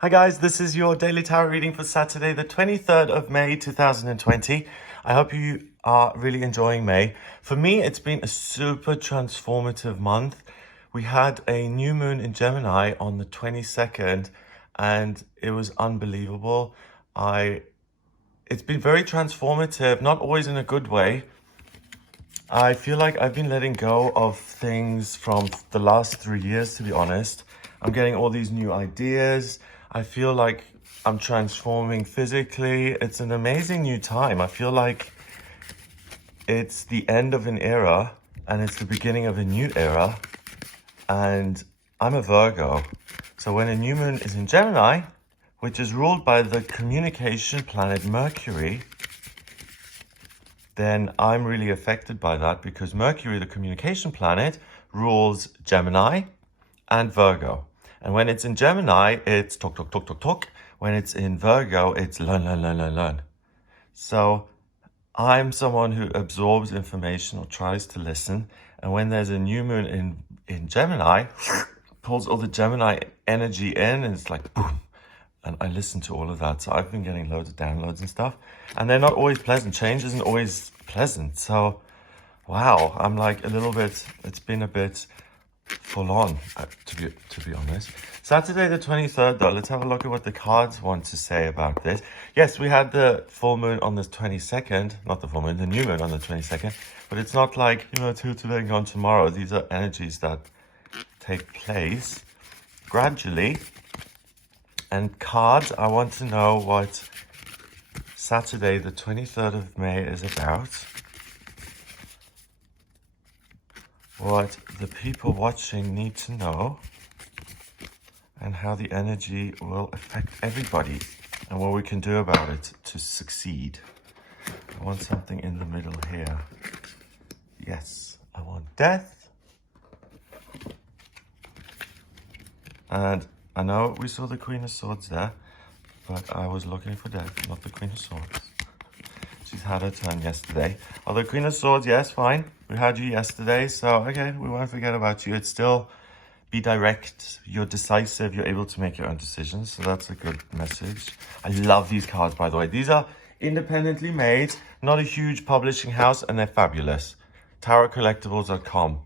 Hi guys, this is your daily tarot reading for Saturday, the 23rd of May 2020. I hope you are really enjoying May. For me, it's been a super transformative month. We had a new moon in Gemini on the 22nd and it was unbelievable. It's been very transformative, not always in a good way. I feel like I've been letting go of things from the last 3 years, to be honest. I'm getting all these new ideas. I feel like I'm transforming physically. It's an amazing new time. I feel like it's the end of an era and it's the beginning of a new era. And I'm a Virgo. So when a new moon is in Gemini, which is ruled by the communication planet Mercury, then I'm really affected by that because Mercury, the communication planet, rules Gemini and Virgo. And when it's in Gemini, it's talk, talk, talk, talk, talk. When it's in Virgo, it's learn, learn, learn, learn, learn. So I'm someone who absorbs information or tries to listen. And when there's a new moon in Gemini, pulls all the Gemini energy in and it's like boom. And I listen to all of that. So I've been getting loads of downloads and stuff. And they're not always pleasant. Change isn't always pleasant. So, wow, I'm like a little bit, it's been a bit full on, to be honest. Saturday the 23rd, though, let's have a look at what the cards want to say about this. Yes, we had the full moon on the 22nd, not the full moon, the new moon on the 22nd. But it's not like, it's here today and gone tomorrow. These are energies that take place gradually. And cards, I want to know what Saturday, the 23rd of May is about. What the people watching need to know. And how the energy will affect everybody. And what we can do about it to succeed. I want something in the middle here. Yes, I want death. And I know we saw the Queen of Swords there, but I was looking for death, not the Queen of Swords. She's had her turn yesterday. Although Queen of Swords, yes, fine. We had you yesterday, so okay, we won't forget about you. It's still be direct, you're decisive, you're able to make your own decisions. So that's a good message. I love these cards, by the way. These are independently made, not a huge publishing house, and they're fabulous. tarotcollectibles.com.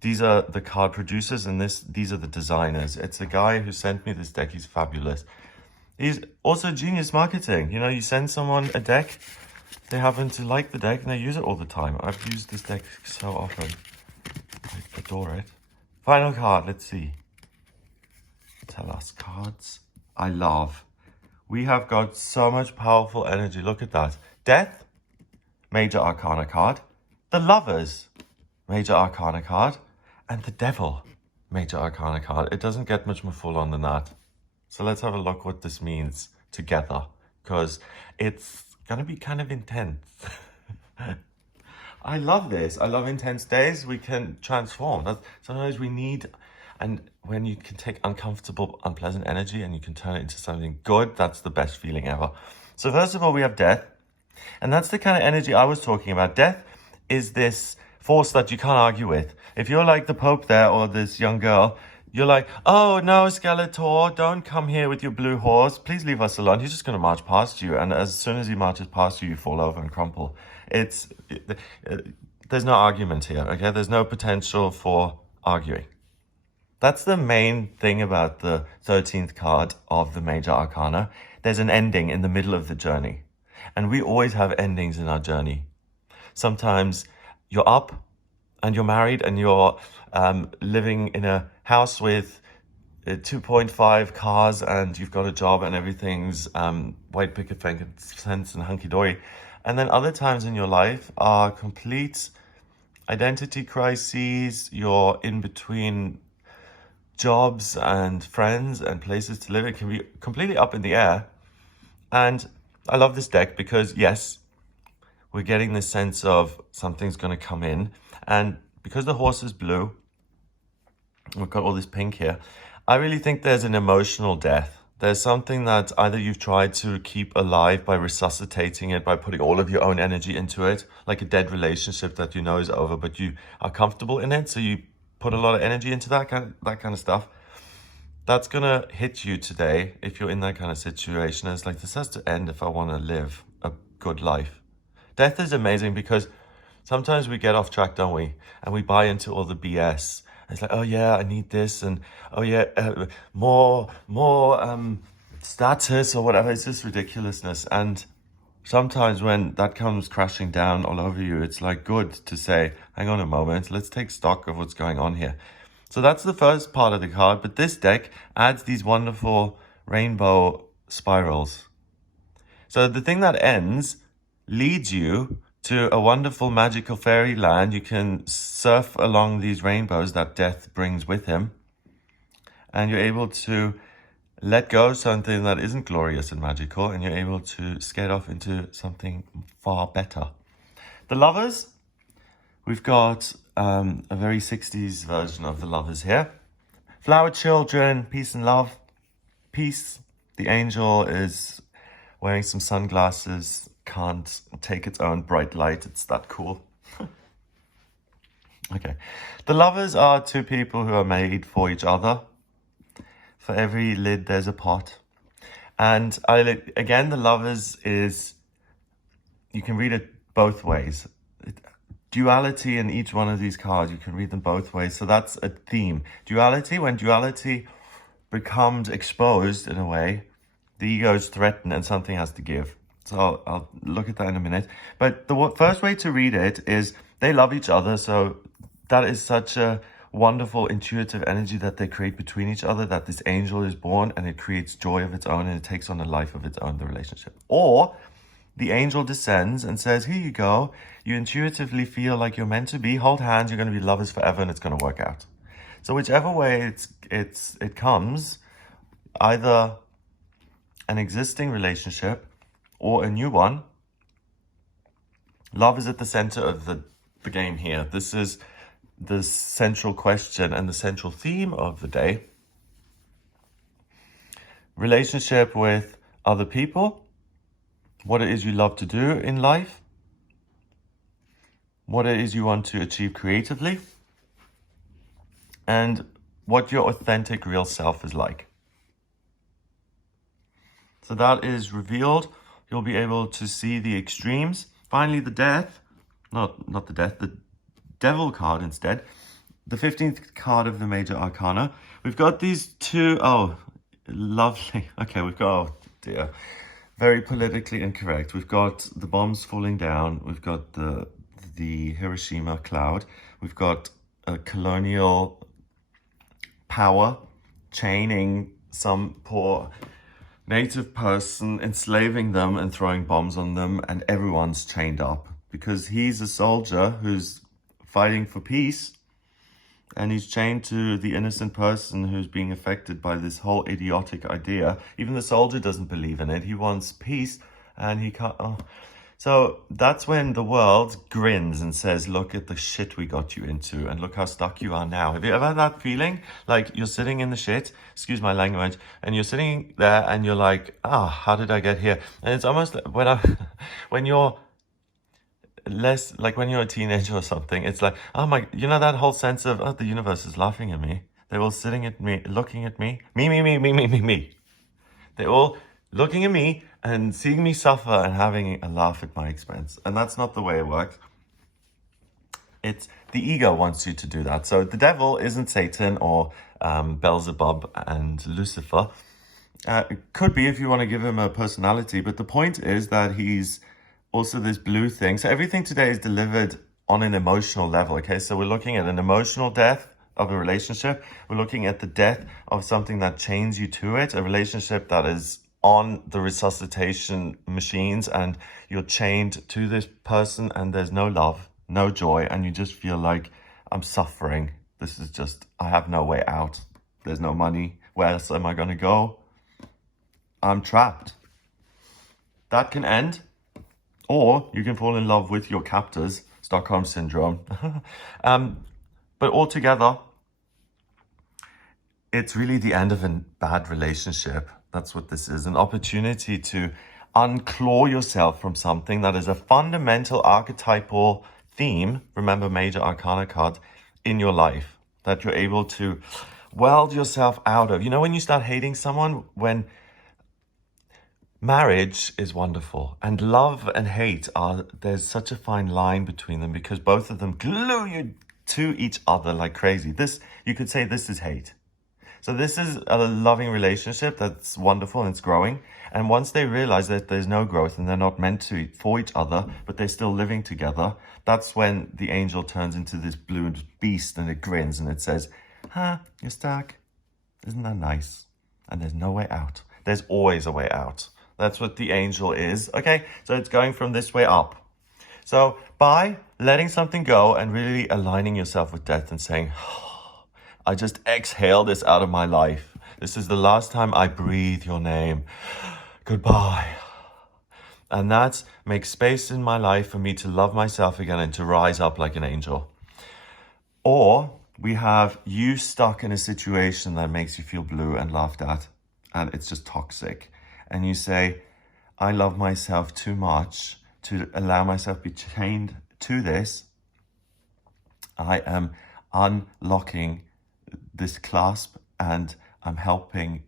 These are the card producers and these are the designers. It's a guy who sent me this deck. He's fabulous. He's also genius marketing. You send someone a deck, they happen to like the deck and they use it all the time. I've used this deck so often. I adore it. Final card, let's see. Tell us, cards. I love. We have got so much powerful energy. Look at that. Death, Major Arcana card. The Lovers, Major Arcana card. And the Devil, Major Arcana card. It doesn't get much more full on than that. So let's have a look what this means together. Because it's going to be kind of intense. I love this. I love intense days. We can transform. Sometimes we need, and when you can take uncomfortable, unpleasant energy and you can turn it into something good, that's the best feeling ever. So first of all, we have death. And that's the kind of energy I was talking about. Death is this force that you can't argue with. If you're like the Pope there or this young girl, you're like, oh no, Skeletor, don't come here with your blue horse. Please leave us alone. He's just going to march past you. And as soon as he marches past you, you fall over and crumple. There's no argument here, okay? There's no potential for arguing. That's the main thing about the 13th card of the Major Arcana. There's an ending in the middle of the journey. And we always have endings in our journey. Sometimes you're up and you're married and you're living in a house with 2.5 cars and you've got a job and everything's white picket fence and hunky-dory. And then other times in your life are complete identity crises. You're in between jobs and friends and places to live. It can be completely up in the air. And I love this deck because, yes, we're getting this sense of something's going to come in. And because the horse is blue, we've got all this pink here, I really think there's an emotional death. There's something that either you've tried to keep alive by resuscitating it, by putting all of your own energy into it, like a dead relationship that you know is over, but you are comfortable in it, so you put a lot of energy into that kind of stuff. that's going to hit you today if you're in that kind of situation. It's like, this has to end if I want to live a good life. Death is amazing because sometimes we get off track, don't we? And we buy into all the BS. It's like, oh yeah, I need this, and oh yeah, more status or whatever. It's just ridiculousness. And sometimes when that comes crashing down all over you, it's like good to say, hang on a moment, let's take stock of what's going on here. So that's the first part of the card, but this deck adds these wonderful rainbow spirals. So the thing that ends leads you to a wonderful magical fairyland. You can surf along these rainbows that death brings with him, and you're able to let go of something that isn't glorious and magical, and you're able to skate off into something far better. The Lovers, we've got a very 60s version of the Lovers here. Flower children, peace and love. Peace. The angel is wearing some sunglasses, can't take its own bright light. It's that cool. Okay. The Lovers are two people who are made for each other. For every lid, there's a pot. And again, the Lovers is, you can read it both ways. Duality in each one of these cards, you can read them both ways. So that's a theme. Duality, when duality becomes exposed in a way, the ego is threatened and something has to give. So I'll look at that in a minute. But the first way to read it is they love each other. So that is such a wonderful intuitive energy that they create between each other, that this angel is born and it creates joy of its own and it takes on a life of its own, the relationship. Or the angel descends and says, here you go. You intuitively feel like you're meant to be. Hold hands. You're going to be lovers forever and it's going to work out. So whichever way it comes, either an existing relationship or a new one, love is at the center of the game here. This is the central question and the central theme of the day. Relationship with other people, what it is you love to do in life, what it is you want to achieve creatively, and what your authentic real self is like. So that is revealed. You'll be able to see the extremes. Finally, the death, not the death, the devil card instead. The 15th card of the major arcana. We've got these two, oh, lovely. Okay, we've got, oh dear, very politically incorrect. We've got the bombs falling down. We've got the Hiroshima cloud. We've got a colonial power chaining some poor native person, enslaving them and throwing bombs on them, and everyone's chained up because he's a soldier who's fighting for peace, and he's chained to the innocent person who's being affected by this whole idiotic idea. Even the soldier doesn't believe in it. He wants peace, and he can't. Oh. So that's when the world grins and says, look at the shit we got you into, and look how stuck you are now. Have you ever had that feeling? Like you're sitting in the shit, excuse my language, and you're sitting there and you're like, how did I get here? And it's almost like when you're less, like when you're a teenager or something, it's like, oh my, you know, that whole sense of, oh, the universe is laughing at me. They're all sitting at me, looking at me. Me. They're all looking at me and seeing me suffer and having a laugh at my expense. And that's not the way it works. It's the ego wants you to do that. So the devil isn't Satan or Beelzebub and Lucifer. It could be if you want to give him a personality, but the point is that he's also this blue thing. So everything today is delivered on an emotional level, okay? So we're looking at an emotional death of a relationship. We're looking at the death of something that chains you to it, a relationship that is on the resuscitation machines, and you're chained to this person and there's no love, no joy, and you just feel like, I'm suffering. This is just, I have no way out. There's no money. Where else am I going to go? I'm trapped. That can end. Or you can fall in love with your captors, Stockholm Syndrome. But altogether, it's really the end of a bad relationship. That's what this is, an opportunity to unclaw yourself from something that is a fundamental archetypal theme, remember major arcana card, in your life, that you're able to weld yourself out of. You know, when you start hating someone, when marriage is wonderful and love and hate there's such a fine line between them because both of them glue you to each other like crazy. This, you could say this is hate. So this is a loving relationship that's wonderful and it's growing. And once they realize that there's no growth and they're not meant to for each other, but they're still living together, that's when the angel turns into this blue beast and it grins and it says, you're stuck. Isn't that nice? And there's no way out. There's always a way out. That's what the angel is. Okay, so it's going from this way up. So by letting something go and really aligning yourself with death and saying, I just exhale this out of my life. This is the last time I breathe your name. Goodbye. And that makes space in my life for me to love myself again and to rise up like an angel. Or we have you stuck in a situation that makes you feel blue and laughed at, and it's just toxic. And you say, I love myself too much to allow myself to be chained to this. I am unlocking this clasp and I'm helping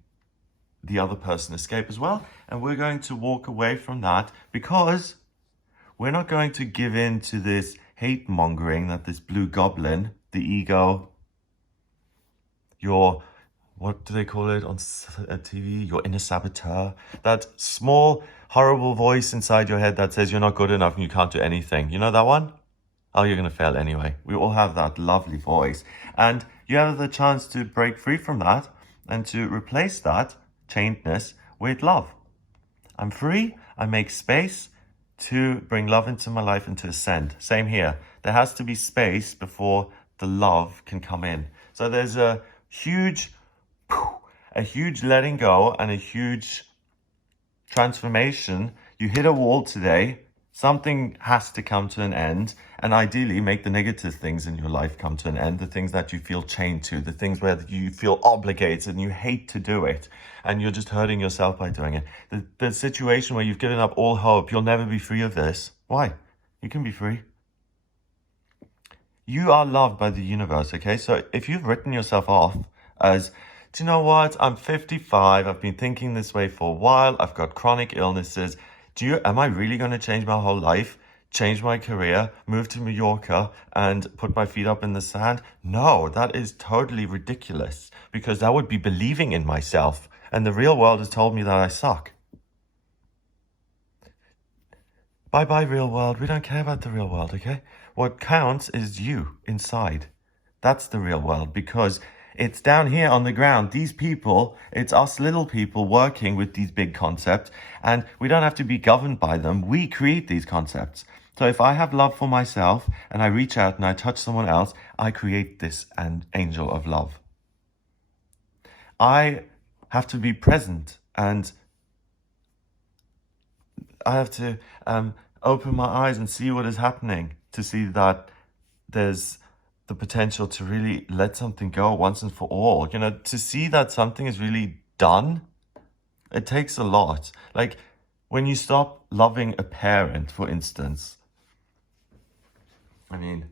the other person escape as well. And we're going to walk away from that because we're not going to give in to this hate mongering that this blue goblin, the ego, your, what do they call it on TV? Your inner saboteur, that small, horrible voice inside your head that says you're not good enough and you can't do anything. You know that one? Oh, you're going to fail anyway. We all have that lovely voice. And you have the chance to break free from that and to replace that chainedness with love. I'm free. I make space to bring love into my life and to ascend. Same here. There has to be space before the love can come in. So there's a huge letting go and a huge transformation. You hit a wall today. Something has to come to an end, and ideally make the negative things in your life come to an end, the things that you feel chained to, the things where you feel obligated and you hate to do it, and you're just hurting yourself by doing it. The situation where you've given up all hope, you'll never be free of this. Why? You can be free. You are loved by the universe, okay? So if you've written yourself off as, do you know what? I'm 55, I've been thinking this way for a while, I've got chronic illnesses. Am I really going to change my whole life, change my career, move to Mallorca and put my feet up in the sand? No, that is totally ridiculous because that would be believing in myself. And the real world has told me that I suck. Bye-bye, real world. We don't care about the real world, okay? What counts is you inside. That's the real world because it's down here on the ground. These people, it's us little people working with these big concepts, and we don't have to be governed by them. We create these concepts. So if I have love for myself and I reach out and I touch someone else, I create this an angel of love. I have to be present and I have to open my eyes and see what is happening, to see that there's the potential to really let something go once and for all. You know, to see that something is really done, it takes a lot. Like when you stop loving a parent, for instance. I mean,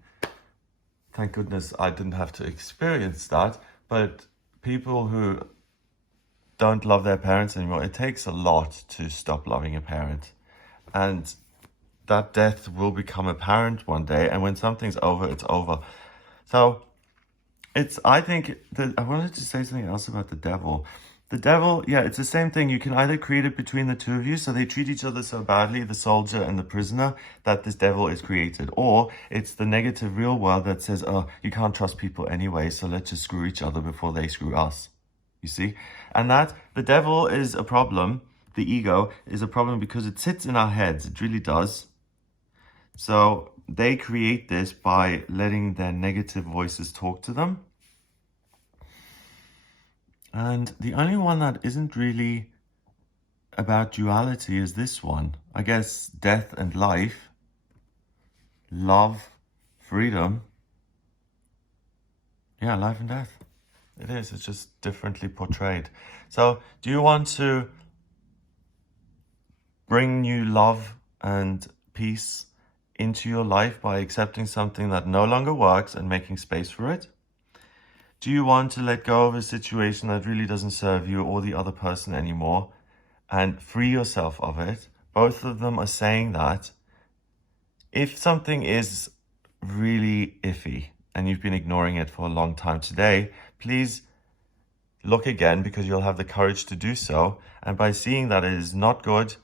thank goodness I didn't have to experience that, but people who don't love their parents anymore, it takes a lot to stop loving a parent. And that death will become apparent one day, and when something's over, it's over. So I think that I wanted to say something else about the devil. The devil, yeah, it's the same thing. You can either create it between the two of you, so they treat each other so badly, the soldier and the prisoner, that this devil is created. Or it's the negative real world that says, oh, you can't trust people anyway, so let's just screw each other before they screw us. You see? And that the devil is a problem. The ego is a problem because it sits in our heads. It really does. So they create this by letting their negative voices talk to them. And the only one that isn't really about duality is this one. I guess death and life, love, freedom. Yeah, life and death. It is. It's just differently portrayed. So do you want to bring new love and peace into your life by accepting something that no longer works and making space for it? Do you want to let go of a situation that really doesn't serve you or the other person anymore and free yourself of it? Both of them are saying that. If something is really iffy and you've been ignoring it for a long time today, please look again, because you'll have the courage to do so. And by seeing that it is not good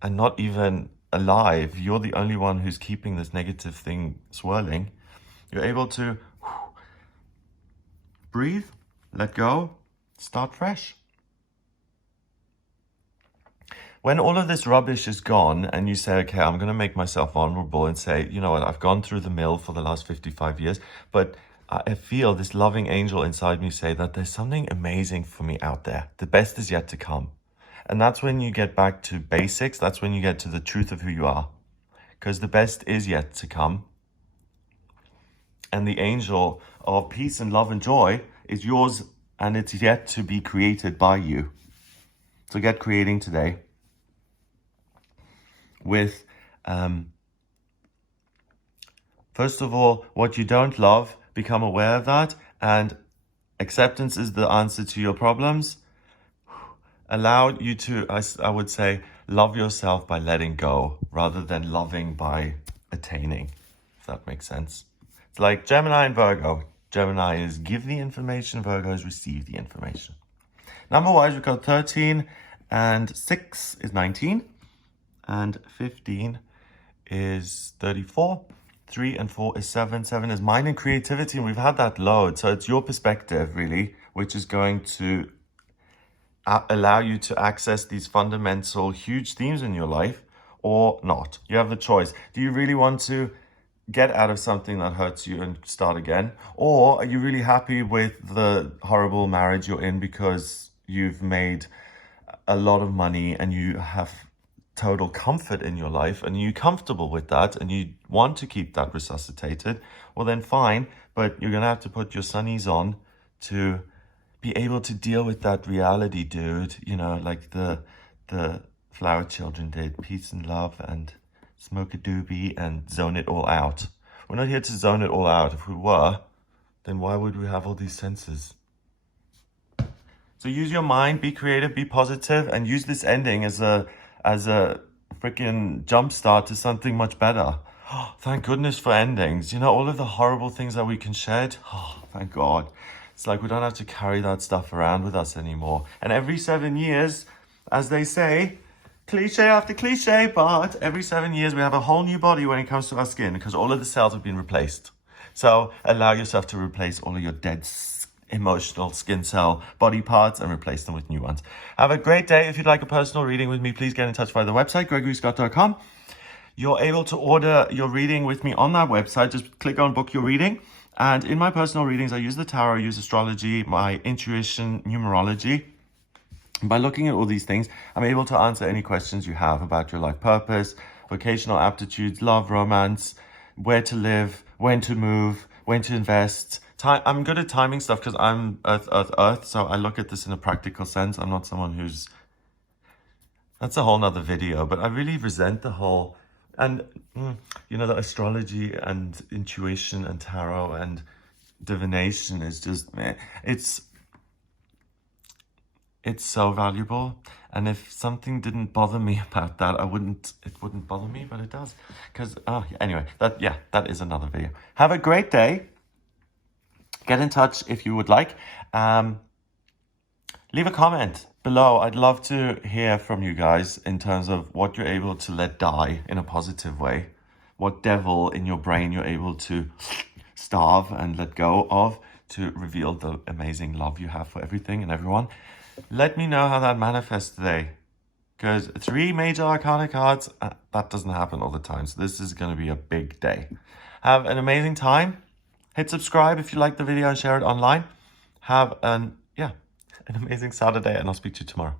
and not even alive, you're the only one who's keeping this negative thing swirling, you're able to breathe, let go, start fresh. When all of this rubbish is gone and you say, okay, I'm going to make myself vulnerable and say, you know what, I've gone through the mill for the last 55 years, but I feel this loving angel inside me say that there's something amazing for me out there. The best is yet to come. And that's when you get back to basics. That's when you get to the truth of who you are, because the best is yet to come. And the angel of peace and love and joy is yours, and it's yet to be created by you. So get creating today with, first of all, what you don't love, become aware of that, and acceptance is the answer to your problems. Allow you to, I would say, love yourself by letting go rather than loving by attaining, if that makes sense. It's like Gemini and Virgo. Gemini is give the information, Virgo is receive the information. Number-wise, we've got 13 and 6 is 19 and 15 is 34. 3 and 4 is 7. 7 is mind and creativity, and we've had that load. So it's your perspective, really, which is going to allow you to access these fundamental, huge themes in your life or not. You have the choice. Do you really want to get out of something that hurts you and start again? Or are you really happy with the horrible marriage you're in because you've made a lot of money and you have total comfort in your life and you're comfortable with that and you want to keep that resuscitated? Well, then fine, but you're going to have to put your sunnies on to be able to deal with that reality, dude. You know, like the flower children did, peace and love and smoke a doobie and zone it all out. We're not here to zone it all out. If we were, then why would we have all these senses? So use your mind, be creative, be positive, and use this ending as a freaking jump start to something much better. Oh, thank goodness for endings. You know, all of the horrible things that we can shed. Oh, thank God. It's like we don't have to carry that stuff around with us anymore. And every 7 years, as they say, cliche after cliche, but every 7 years we have a whole new body when it comes to our skin because all of the cells have been replaced. So allow yourself to replace all of your dead emotional skin cell body parts and replace them with new ones. Have a great day. If you'd like a personal reading with me, please get in touch via the website, gregoryscott.com. You're able to order your reading with me on that website. Just click on book your reading. And in my personal readings, I use the tarot, I use astrology, my intuition, numerology. And by looking at all these things, I'm able to answer any questions you have about your life purpose, vocational aptitudes, love, romance, where to live, when to move, when to invest. I'm good at timing stuff because I'm Earth. So I look at this in a practical sense. I'm not someone who's... That's a whole nother video, but I really resent the whole... And, you know, the astrology and intuition and tarot and divination is just, it's so valuable. And if something didn't bother me about that, it wouldn't bother me, but it does. Because, anyway, that is another video. Have a great day. Get in touch if you would like. Leave a comment below. I'd love to hear from you guys in terms of what you're able to let die in a positive way. What devil in your brain you're able to starve and let go of to reveal the amazing love you have for everything and everyone. Let me know how that manifests today. Because 3 major arcana cards, that doesn't happen all the time. So this is going to be a big day. Have an amazing time. Hit subscribe if you like the video and share it online. Have an amazing Saturday, and I'll speak to you tomorrow.